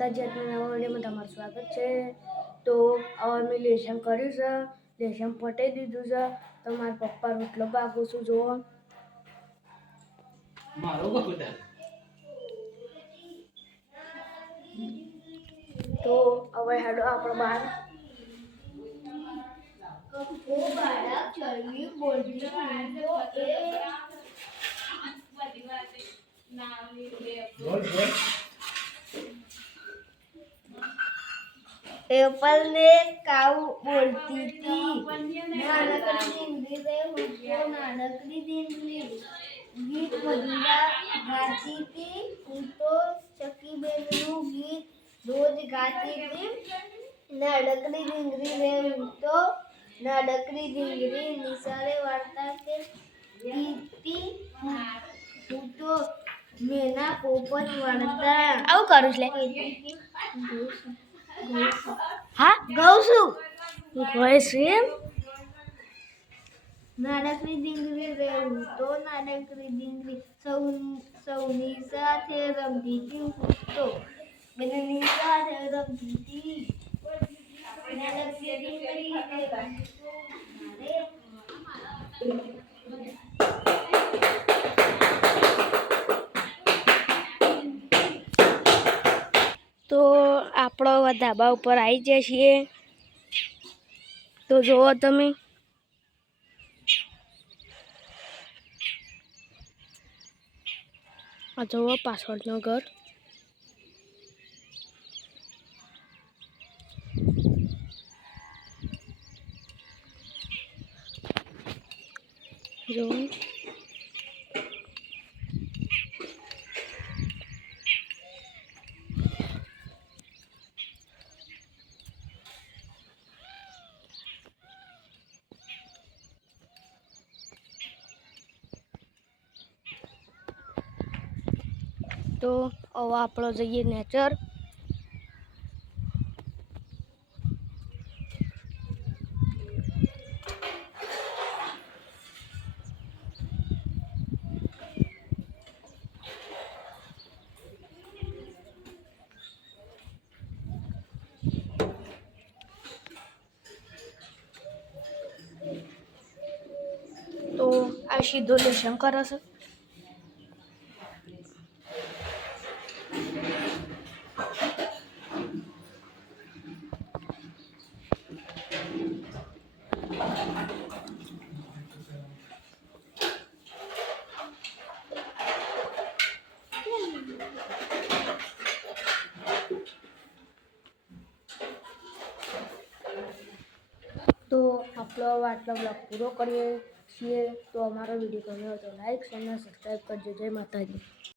તાજેતના નવા વિડીયોમાં તમારું સ્વાગત છે। તો હવે મેં લેશન કર્યું છે, લેશન પટાઈ દીધું છે। તો મારા પપ્પા રોટલો પાકું છું જુઓ। તો હવે હેડો આપણે બહાર एप्पल ने काऊ बोलती थी नानकड़ी दिंगली रे मुझको नानकड़ी दिंगली गीत मधुरा गाती थी हूँ तो चकी बेलू गीत रोज गाती थी नानकड़ी दिंगली रे हूँ तो नानकड़ी दिंगली निशारे वार्ता के गीती हूँ तो मेना पोपट वार्ता आउ करूँ छले हाँ गौसु गौसु नानकड़ी दिंगली रे हूँ तो नानकड़ी दिंगली सौनी साथे रमती थी हूँ तो बेननी साथे रमती थी नानकड़ी दिंगली रे तो આપણો ધાબા ઉપર આવી જાય છીએ। તો જુઓ તમે આ જુઓ પાછળનું ઘર। જુઓ तो अब આપણો જઈએ નેચર। तो આ સીધો લેશન કરે છે। तो આપણો આટલો બ્લોગ પૂરો કરીએ છીએ। તો અમારો વિડીયો ગમ્યો હોય તો લાઈક અને સબસ્ક્રાઈબ કરજો। જય માતાજી।